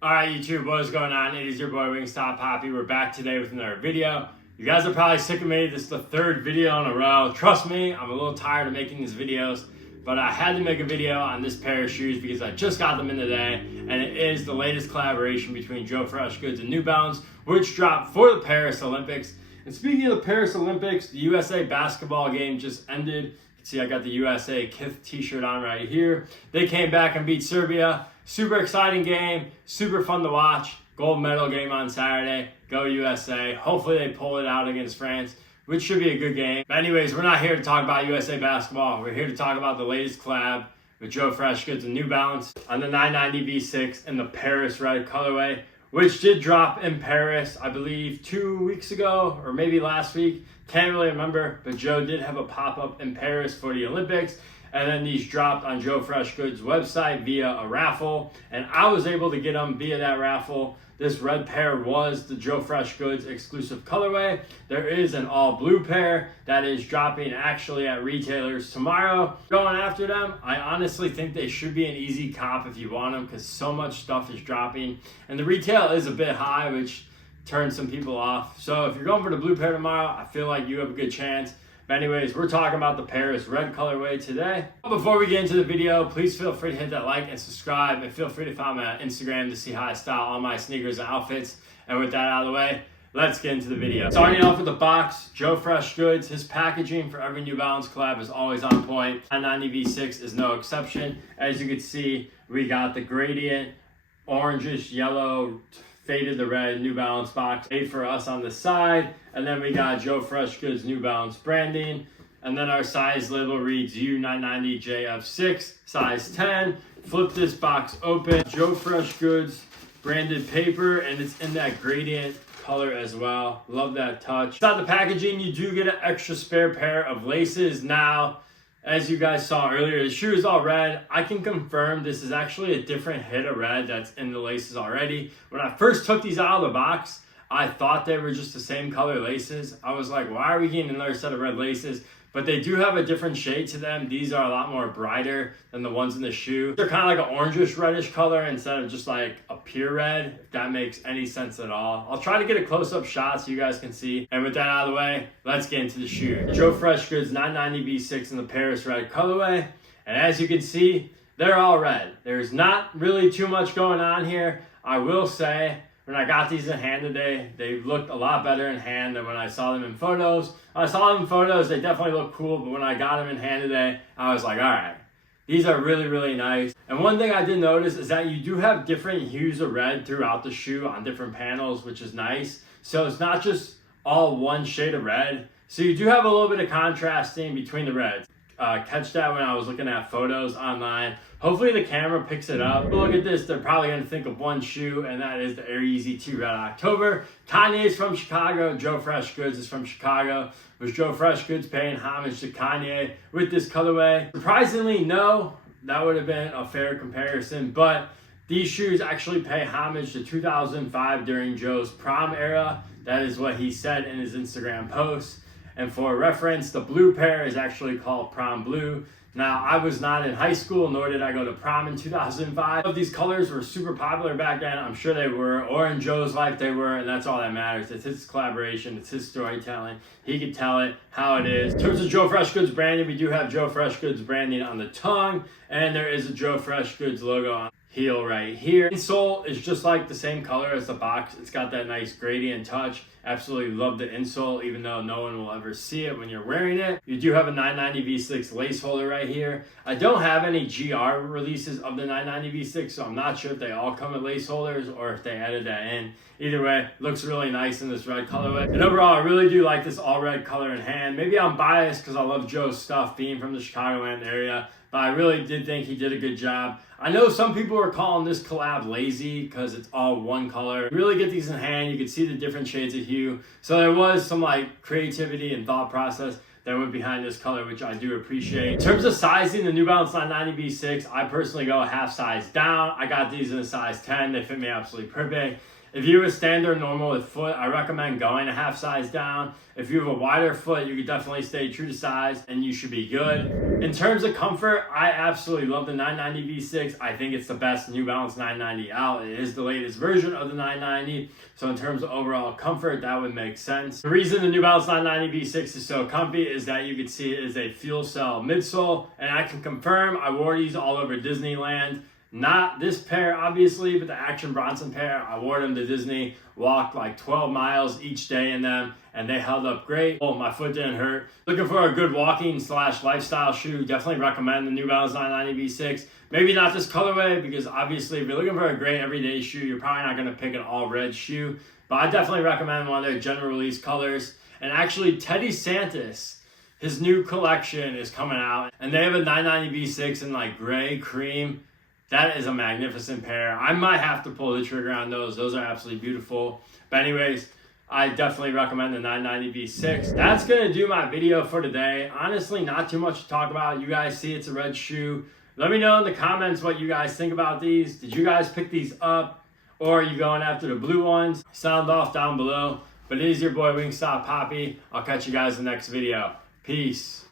Alright YouTube, what is going on? It is your boy Wingstop Poppy. We're back today with another video. You guys are probably sick of me. This is the third video in a row. Trust me, I'm a little tired of making these videos, but I had to make a video on this pair of shoes because I just got them in today, and it is the latest collaboration between Joefreshgoods and New Balance, which dropped for the Paris Olympics. And speaking of the Paris Olympics, the USA basketball game just ended. You can see I got the USA Kith t-shirt on right here. They came back and beat Serbia. Super exciting game, super fun to watch. Gold medal game on Saturday. Go USA. Hopefully they pull it out against France, which should be a good game. But anyways, we're not here to talk about USA basketball. We're here to talk about the latest collab with Joefreshgoods and New Balance on the 990 V6 in the Paris red colorway, which did drop in Paris, I believe 2 weeks ago or maybe last week. Can't really remember, but Joe did have a pop-up in Paris for the Olympics. And then these dropped on Joefreshgoods' website via a raffle, and I was able to get them via that raffle. This red pair was the Joefreshgoods exclusive colorway. There is an all blue pair that is dropping actually at retailers tomorrow. Going after them, I honestly think they should be an easy cop if you want them because so much stuff is dropping. And the retail is a bit high, which turns some people off. So if you're going for the blue pair tomorrow, I feel like you have a good chance. But anyways, we're talking about the Paris red colorway today. Before we get into the video, please feel free to hit that like and subscribe, and feel free to follow me on Instagram to see how I style all my sneakers and outfits. And with that out of the way, let's get into the video. Starting off with the box, Joefreshgoods. His packaging for every New Balance collab is always on point. 990 V6 is no exception. As you can see, we got the gradient, orangish yellow, faded the red New Balance box made for us on the side, and then we got Joefreshgoods New Balance branding, and then our size label reads U990JF6 size 10. Flip this box open, Joefreshgoods branded paper, and it's in that gradient color as well. Love that touch. Inside the packaging, you do get an extra spare pair of laces. Now, as you guys saw earlier, the shoe is all red. I can confirm this is actually a different hit of red that's in the laces already. When I first took these out of the box, I thought they were just the same color laces. I was like, why are we getting another set of red laces? But they do have a different shade to them. These are a lot more brighter than the ones in the shoe. They're kind of like an orangish reddish color instead of just like a pure red, if that makes any sense at all. I'll try to get a close-up shot so you guys can see. And with that out of the way, let's get into the shoe. Joefreshgoods 990 V6 in the Paris red colorway. And as you can see, they're all red. There's not really too much going on here. I will say, when I got these in hand today, they looked a lot better in hand than when I saw them in photos. When I saw them in photos, they definitely look cool, but when I got them in hand today, I was like, all right, these are really, really nice. And one thing I did notice is that you do have different hues of red throughout the shoe on different panels, which is nice. So it's not just all one shade of red. So you do have a little bit of contrasting between the reds. Catch that when I was looking at photos online. Hopefully the camera picks it up. But look at this, they're probably going to think of one shoe, and that is the Air Yeezy 2 Red October. Kanye is from Chicago, Joefreshgoods is from Chicago. Was Joefreshgoods paying homage to Kanye with this colorway? Surprisingly, no. That would have been a fair comparison, but these shoes actually pay homage to 2005 during Joe's prom era. That is what he said in his Instagram post. And for reference, the blue pair is actually called Prom Blue. Now, I was not in high school, nor did I go to prom in 2005. These colors were super popular back then. I'm sure they were, or in Joe's life they were, and that's all that matters. It's his collaboration, it's his storytelling. He could tell it how it is. In terms of Joefreshgoods branding, we do have Joefreshgoods branding on the tongue, and there is a Joefreshgoods logo on the heel right here. Insole is just like the same color as the box. It's got that nice gradient touch. Absolutely love the insole, even though no one will ever see it when you're wearing it. You do have a 990 V6 lace holder right here. I don't have any GR releases of the 990 V6, so I'm not sure if they all come with lace holders or if they added that in. Either way, looks really nice in this red colorway. And overall, I really do like this all red color in hand. Maybe I'm biased because I love Joe's stuff being from the Chicagoland area, but I really did think he did a good job. I know some people are calling this collab lazy because it's all one color. You really get these in hand, you can see the different shades of hue. So there was some like creativity and thought process that went behind this color, which I do appreciate. In terms of sizing, the New Balance 990 V6, I personally go a half size down. I got these in a size 10. They fit me absolutely perfect. If you have a standard normal foot, I recommend going a half size down. If you have a wider foot, you could definitely stay true to size and you should be good. In terms of comfort, I absolutely love the 990 V6. I think it's the best New Balance 990 out. It is the latest version of the 990. So in terms of overall comfort, that would make sense. The reason the New Balance 990 V6 is so comfy is that you can see it is a fuel cell midsole. And I can confirm I wore these all over Disneyland. Not this pair, obviously, but the Action Bronson pair. I wore them to Disney, walked like 12 miles each day in them, and they held up great. Oh, my foot didn't hurt. Looking for a good walking / lifestyle shoe, definitely recommend the New Balance 990 V6. Maybe not this colorway, because obviously if you're looking for a great everyday shoe, you're probably not gonna pick an all red shoe. But I definitely recommend one of their general release colors. And actually, Teddy Santis, his new collection is coming out, and they have a 990 V6 in like gray cream. That is a magnificent pair. I might have to pull the trigger on those. Those are absolutely beautiful. But anyways, I definitely recommend the 990 V6. That's gonna do my video for today. Honestly, not too much to talk about. You guys see it's a red shoe. Let me know in the comments what you guys think about these. Did you guys pick these up? Or are you going after the blue ones? Sound off down below. But it is your boy Wingstop Poppy. I'll catch you guys in the next video. Peace.